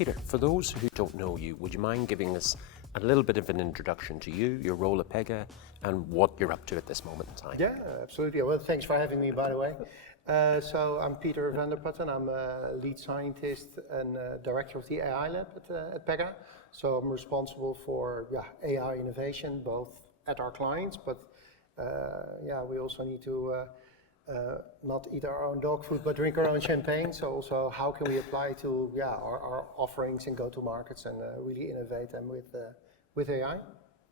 Peter, for those who don't know you, would you mind giving us a little bit of an introduction to you, your role at Pega, and what you're up to at this moment in time? Yeah, absolutely. Well, thanks for having me, by the way. So I'm Peter van der Patten. I'm a lead scientist and director of the AI lab at Pega. So I'm responsible for AI innovation, both at our clients, but we also need to not eat our own dog food, but drink our own champagne. So also, how can we apply to our offerings and go-to-markets and really innovate them with AI?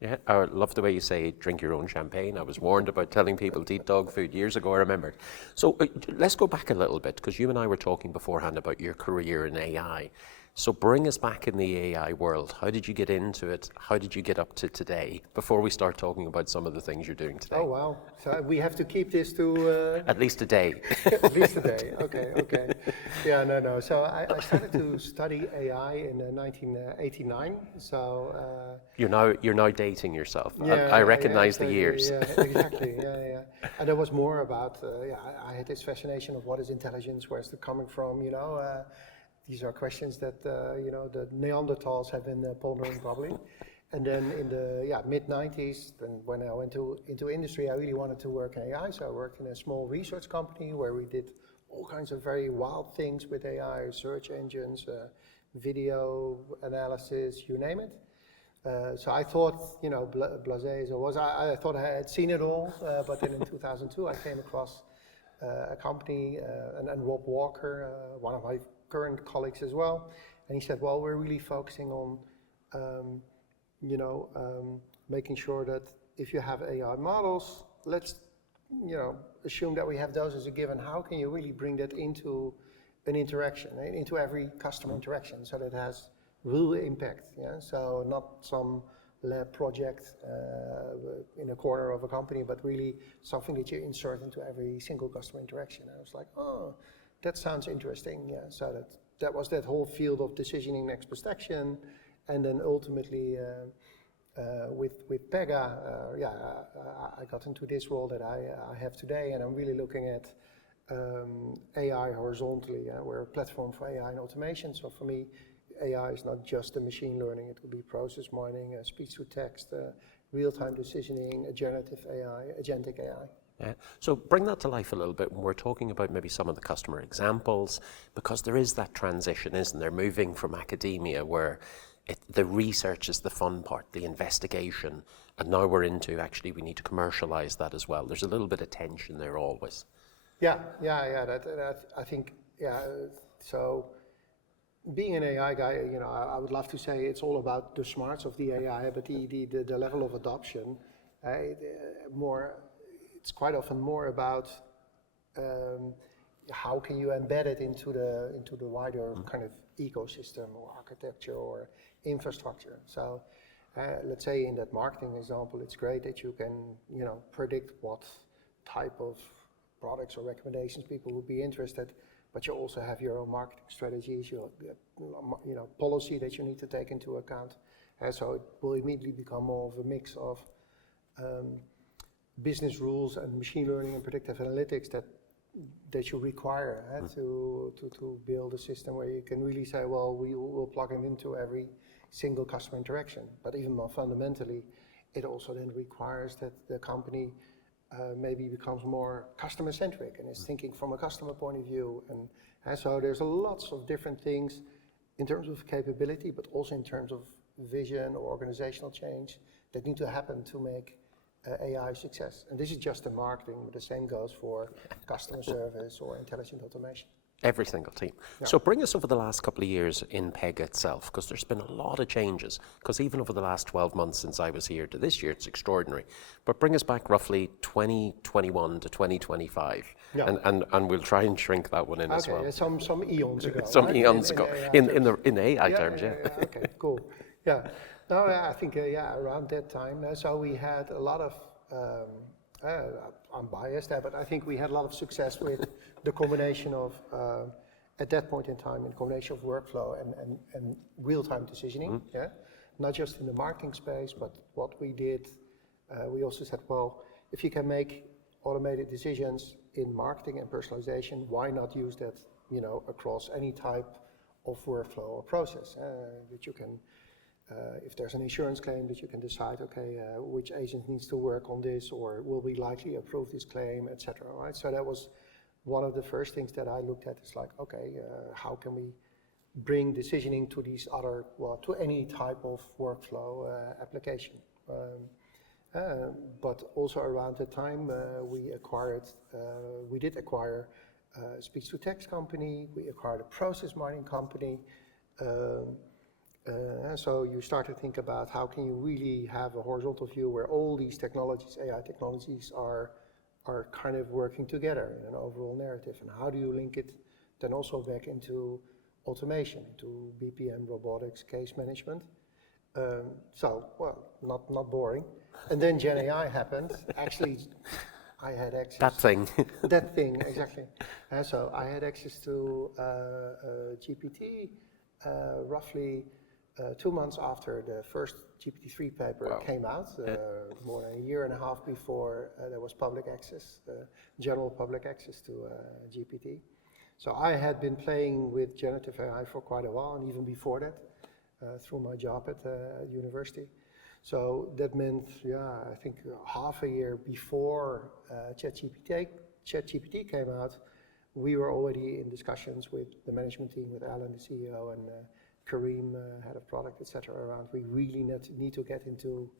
Yeah, I love the way you say drink your own champagne. I was warned about telling people to eat dog food years ago, I remember. So let's go back a little bit, because you and I were talking beforehand about your career in AI. So bring us back in the AI world. How did you get into it? How did you get up to today, before we start talking about some of the things you're doing today? Oh, wow. So we have to keep this to... At least a day. At least a day, okay. Yeah, no. So I started to study AI in 1989, so... You're now dating yourself. I recognize the years. Yeah, exactly, yeah. And it was more about, I had this fascination of what is intelligence, where's it coming from, These are questions that the Neanderthals have been pondering probably. And then in the mid-90s, then when I went into industry, I really wanted to work in AI. So I worked in a small research company where we did all kinds of very wild things with AI, search engines, video analysis, you name it. So I thought, blasé as I was, I thought I had seen it all. But then in 2002, I came across a company, and Rob Walker, one of my current colleagues as well, and he said, well, we're really focusing on making sure that if you have AI models, let's assume that we have those as a given. How can you really bring that into an interaction, into every customer interaction, so that it has real impact? So not some lab project in a corner of a company, but really something that you insert into every single customer interaction. I was like, oh, that sounds interesting. So that was that whole field of decisioning next best action, and then ultimately with Pega, I got into this role that I have today, and I'm really looking at AI horizontally. We're a platform for AI and automation. So for me, AI is not just the machine learning; it will be process mining, speech to text, real-time decisioning, generative AI, agentic AI. Yeah. So bring that to life a little bit when we're talking about maybe some of the customer examples, because there is that transition, isn't there? Moving from academia, where the research is the fun part, the investigation, and now we're into actually we need to commercialize that as well. There's a little bit of tension there always. Yeah. That I think, so being an AI guy, I would love to say it's all about the smarts of the AI, but the level of adoption, it's quite often more about how can you embed it into the wider kind of ecosystem or architecture or infrastructure. So let's say in that marketing example, it's great that you can predict what type of products or recommendations people would be interested, but you also have your own marketing strategies, your policy that you need to take into account. So it will immediately become more of a mix of business rules and machine learning and predictive analytics that you require to build a system where you can really say, well, we will plug it into every single customer interaction. But even more fundamentally, it also then requires that the company maybe becomes more customer-centric and is thinking from a customer point of view. And so there's lots of different things in terms of capability, but also in terms of vision or organizational change that need to happen to make AI success. And this is just the marketing, but the same goes for customer service or intelligent automation. Every single team. Yeah. So bring us over the last couple of years in Pega itself, because there's been a lot of changes, because even over the last 12 months since I was here to this year, it's extraordinary. But bring us back roughly 2021 to 2025, and we'll try and shrink that one in as well. Some eons ago. Some eons ago, in AI terms, yeah. Okay, cool. Yeah. No, I think around that time, so we had a lot of, I'm biased there, but I think we had a lot of success with the combination of, at that point in time, in combination of workflow and real-time decisioning. Not just in the marketing space, but what we did, we also said, well, if you can make automated decisions in marketing and personalization, why not use that, across any type workflow or process that you can, if there's an insurance claim, that you can decide, okay, which agent needs to work on this, or will we likely approve this claim, etc. Right? So that was one of the first things that I looked at. Is like, okay, how can we bring decisioning to these other, well, to any type of workflow application. But also around the time we did acquire a speech-to-text company, we acquired a process mining company. So you start to think about how can you really have a horizontal view where all these technologies, AI technologies, are kind of working together in an overall narrative, and how do you link it then also back into automation, into BPM, robotics, case management. So, well, not boring. And then Gen AI happened. Actually, I had access. That thing. That thing, exactly. So I had access to GPT roughly 2 months after the first GPT-3 paper came out, more than a year and a half before there was public access, general public access to GPT. So I had been playing with generative AI for quite a while, and even before that, through my job at university. So that meant, I think half a year before ChatGPT came out, we were already in discussions with the management team, with Alan, the CEO, and Kieran, head of product, etc. around we really need to get into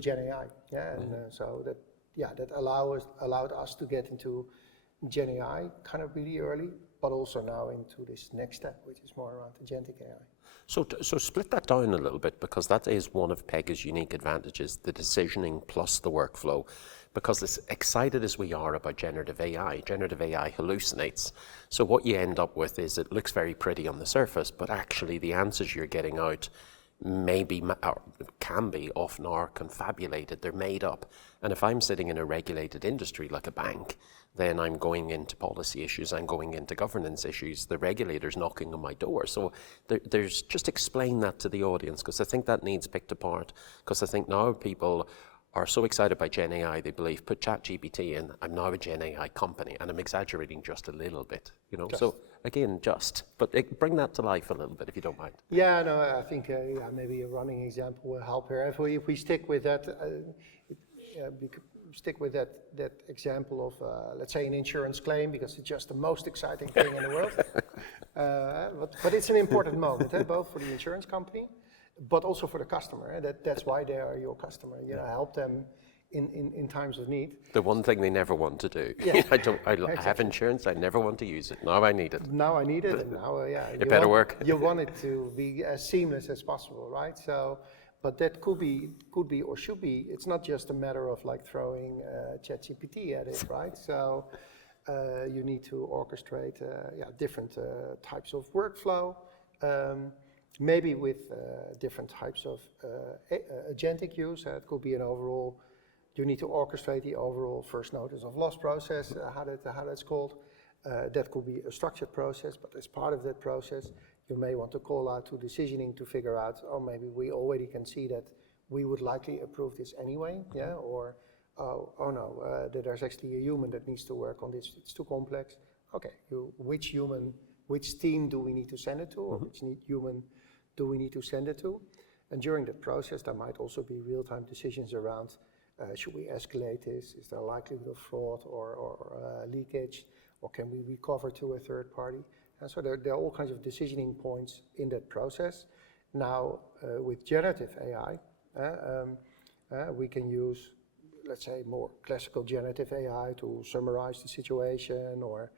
Gen AI. And so that allowed us to get into Gen AI kind of really early, but also now into this next step, which is more around Agentic AI. So split that down a little bit, because that is one of Pega's unique advantages, the decisioning plus the workflow. Because as excited as we are about generative AI hallucinates. So what you end up with is it looks very pretty on the surface, but actually the answers you're getting out maybe, or can be, often are confabulated, they're made up. And if I'm sitting in a regulated industry like a bank, then I'm going into policy issues, I'm going into governance issues, the regulator's knocking on my door. So there's just explain that to the audience, because I think that needs picked apart. Because I think now people are so excited by Gen AI, they believe, put ChatGPT in, I'm now a Gen AI company, and I'm exaggerating just a little bit, you know. So again, but bring that to life a little bit, if you don't mind. Yeah, no, I think maybe a running example will help here. If we stick with that, that example of, let's say, an insurance claim, because it's just the most exciting thing in the world. But it's an important moment, both for the insurance company, but also for the customer. That's why they are your customer. You know, help them in times of need. The one thing they never want to do. Yeah. I have insurance, I never want to use it. Now I need it. Now I need it, and now, it better work. You want it to be as seamless as possible, right? So, but that could be or should be, it's not just a matter of like throwing ChatGPT at it, right? So you need to orchestrate different types of workflow, maybe with different types of agentic use. It could be an overall, you need to orchestrate the overall first notice of loss process, how that's called. That could be a structured process, but as part of that process, you may want to call out to decisioning to figure out, oh, maybe we already can see that we would likely approve this anyway, or oh no, that there's actually a human that needs to work on this, it's too complex. Okay, which team do we need to send it to, or which human do we need to send it to? And during that process, there might also be real-time decisions around, should we escalate this? Is there a likelihood of fraud or leakage? Or can we recover to a third party? And so there are all kinds of decisioning points in that process. Now, with generative AI, we can use, let's say, more classical generative AI to summarize the situation, or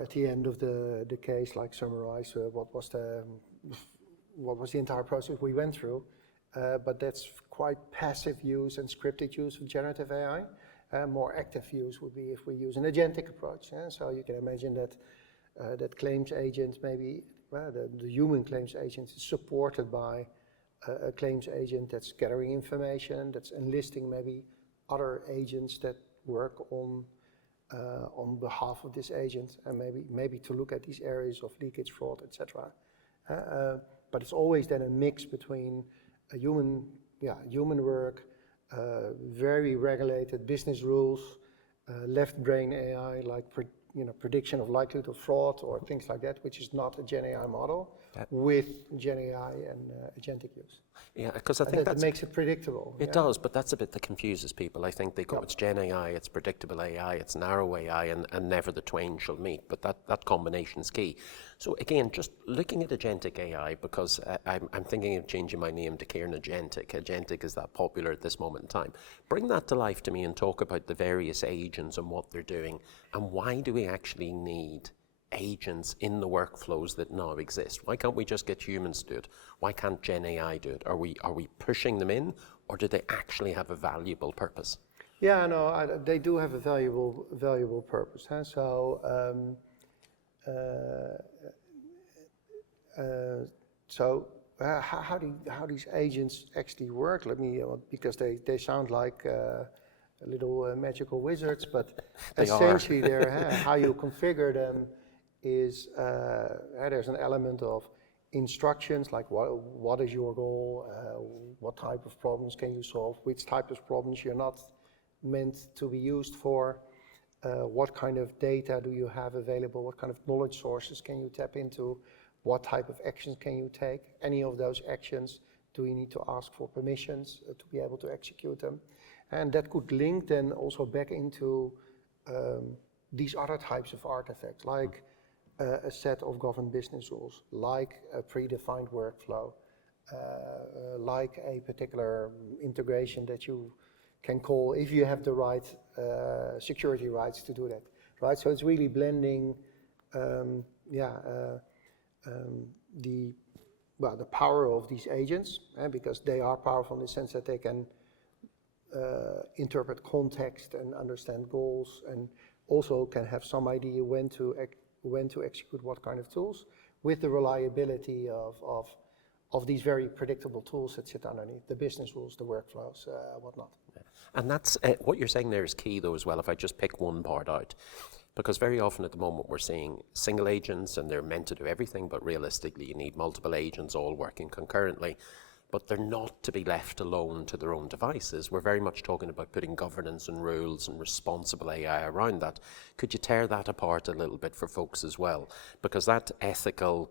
at the end of the case, like summarize what was the entire process we went through. But that's quite passive use and scripted use of generative AI. More active use would be if we use an agentic approach. So you can imagine that claims agent, maybe the human claims agent is supported by a claims agent that's gathering information, that's enlisting maybe other agents that work on behalf of this agent, and maybe to look at these areas of leakage, fraud, etc. But it's always then a mix between a human work, very regulated business rules, left brain AI, like prediction of likelihood of fraud or things like that, which is not a Gen AI model, with Gen AI and agentic use. Yeah, because I think that makes it predictable. It does, but that's a bit that confuses people. I think they go, it's Gen AI, it's predictable AI, it's narrow AI, and never the twain shall meet. But that combination's key. So again, just looking at agentic AI, because I'm thinking of changing my name to Kieran Agentic. Agentic is that popular at this moment in time. Bring that to life to me and talk about the various agents and what they're doing, and why do we actually need agents in the workflows that now exist? Why can't we just get humans to do it? Why can't Gen AI do it? Are we pushing them in, or do they actually have a valuable purpose? Yeah, no, they do have a valuable purpose. Huh? So how these agents actually work? Let me because they sound like little magical wizards, but essentially they're how you configure them is there's an element of instructions, like what is your goal, what type of problems can you solve, which type of problems you're not meant to be used for, what kind of data do you have available, what kind of knowledge sources can you tap into, what type of actions can you take, any of those actions, do you need to ask for permissions to be able to execute them? And that could link then also back into these other types of artifacts, like a set of governed business rules, like a predefined workflow, like a particular integration that you can call if you have the right security rights to do that, right? So it's really blending, the power of these agents, because they are powerful in the sense that they can interpret context and understand goals, and also can have some idea when to execute what kind of tools, with the reliability of these very predictable tools that sit underneath, the business rules, the workflows, whatnot. And that's what you're saying there is key though as well, if I just pick one part out. Because very often at the moment we're seeing single agents and they're meant to do everything, but realistically you need multiple agents all working concurrently. But they're not to be left alone to their own devices. We're very much talking about putting governance and rules and responsible AI around that. Could you tear that apart a little bit for folks as well? Because that ethical,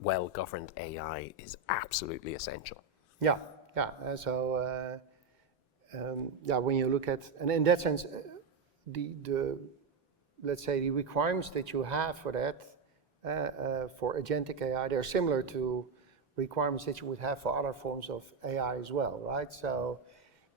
well-governed AI is absolutely essential. Yeah. When you look at, and in that sense, let's say the requirements that you have for that, for agentic AI, they're similar to requirements that you would have for other forms of AI as well, right? So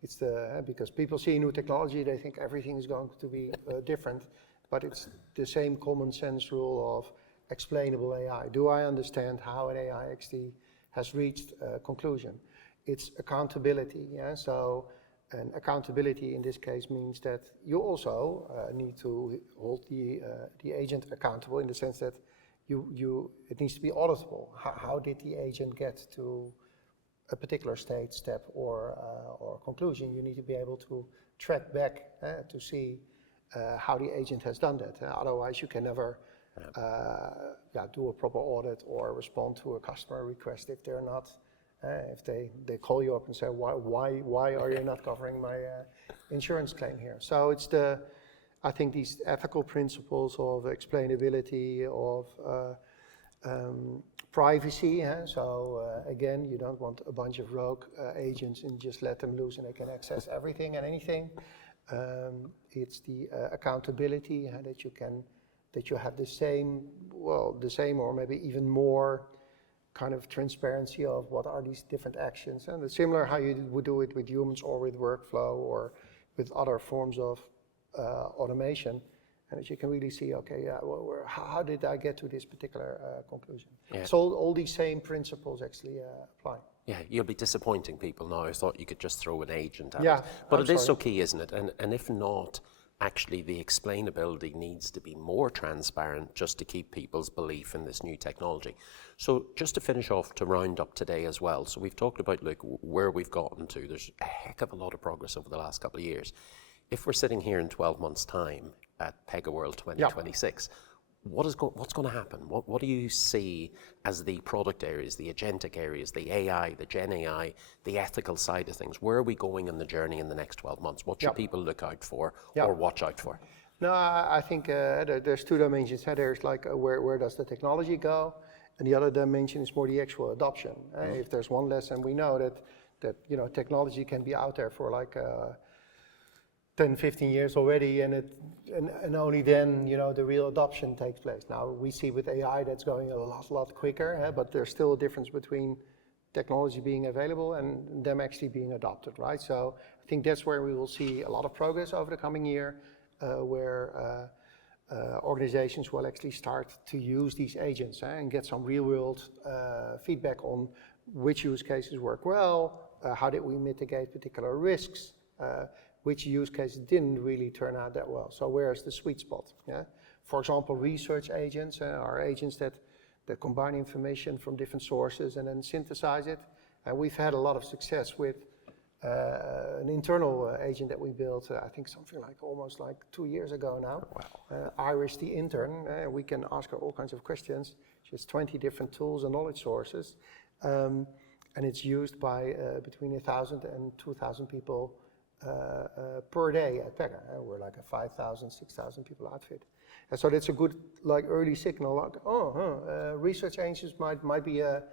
it's because people see new technology, they think everything is going to be different, but it's the same common sense rule of explainable AI. Do I understand how an AI actually has reached a conclusion? It's accountability, yeah? So, and accountability in this case means that you also need to hold the agent accountable in the sense that it needs to be auditable. How did the agent get to a particular state, step, or conclusion? You need to be able to track back to see how the agent has done that. Otherwise, you can never do a proper audit or respond to a customer request if they're not. If they call you up and say, why are you not covering my insurance claim here? So it's I think these ethical principles of explainability, of privacy. So again, you don't want a bunch of rogue agents and just let them loose and they can access everything and anything. It's the accountability that you have the same or maybe even more kind of transparency of what are these different actions, and it's similar how you would do it with humans or with workflow or with other forms of automation, and that you can really see, okay, how did I get to this particular conclusion? Yeah. So all these same principles actually apply. Yeah, you'll be disappointing people now. I thought you could just throw an agent at it. But it is so key, isn't it? And if not, actually the explainability needs to be more transparent just to keep people's belief in this new technology. So just to finish off, to round up today as well, so we've talked about where we've gotten to. There's a heck of a lot of progress over the last couple of years. If we're sitting here in 12 months' time at Pega World 2026, what's going to happen? What do you see as the product areas, the agentic areas, the AI, the Gen AI, the ethical side of things? Where are we going in the journey in the next 12 months? What should people look out for or watch out for? No, I think there's two dimensions. There's like where does the technology go, and the other dimension is more the actual adoption. If there's one lesson, we know that technology can be out there for like 10, 15 years already, and only then the real adoption takes place. Now we see with AI that's going a lot quicker, but there's still a difference between technology being available and them actually being adopted, right? So I think that's where we will see a lot of progress over the coming year, where organizations will actually start to use these agents and get some real-world feedback on which use cases work well, how did we mitigate particular risks, which use cases didn't really turn out that well. So where's the sweet spot? Yeah? For example, research agents are agents that combine information from different sources and then synthesize it. And we've had a lot of success with an internal agent that we built, I think something like almost like 2 years ago now. Wow. Iris, the intern, we can ask her all kinds of questions. She has 20 different tools and knowledge sources. And it's used by between 1,000 and 2,000 people per day at Pega. We're like a 5,000, 6,000 people outfit. And so that's a good early signal, research agents might be a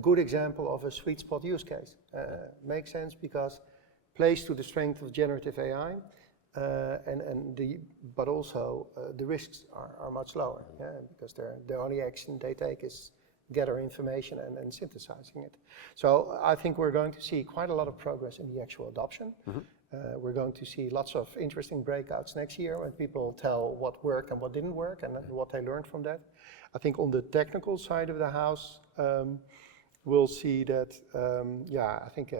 good example of a sweet spot use case. Makes sense because plays to the strength of generative AI, but also the risks are much lower, because the only action they take is gather information and synthesizing it. So I think we're going to see quite a lot of progress in the actual adoption. We're going to see lots of interesting breakouts next year when people tell what worked and what didn't work and what they learned from that. I think on the technical side of the house, we'll see that, I think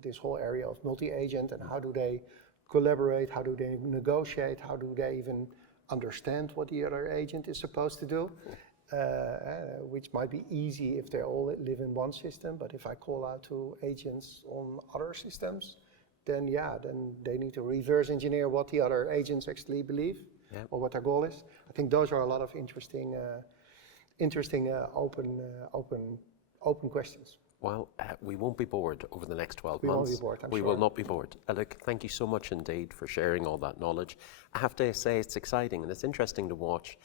this whole area of multi-agent and how do they collaborate, how do they negotiate, how do they even understand what the other agent is supposed to do, which might be easy if they all live in one system, but if I call out to agents on other systems, then they need to reverse engineer what the other agents actually believe or what their goal is. I think those are a lot of interesting open questions. Well, we won't be bored over the next 12 months. We won't be bored, I'm sure. We will not be bored. Look, thank you so much indeed for sharing all that knowledge. I have to say it's exciting and it's interesting to watch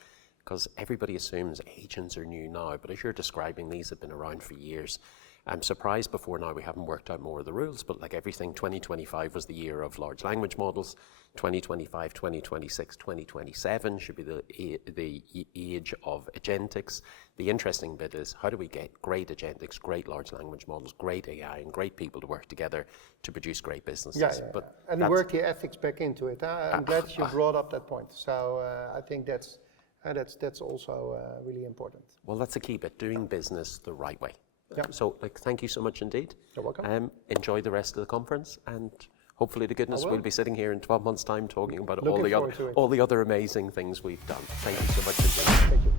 because everybody assumes agents are new now, but as you're describing, these have been around for years. I'm surprised before now we haven't worked out more of the rules, but like everything, 2025 was the year of large language models. 2025, 2026, 2027 should be the age of agentics. The interesting bit is how do we get great agentics, great large language models, great AI, and great people to work together to produce great businesses. But and work the ethics back into it. I'm glad you brought up that point. So I think that's also really important. Well, that's a key bit, doing business the right way. Yeah. So, thank you so much indeed. You're welcome. Enjoy the rest of the conference, and hopefully, to goodness, we'll be sitting here in 12 months' time talking about all the other amazing things we've done. Thank you so much indeed. Thank you.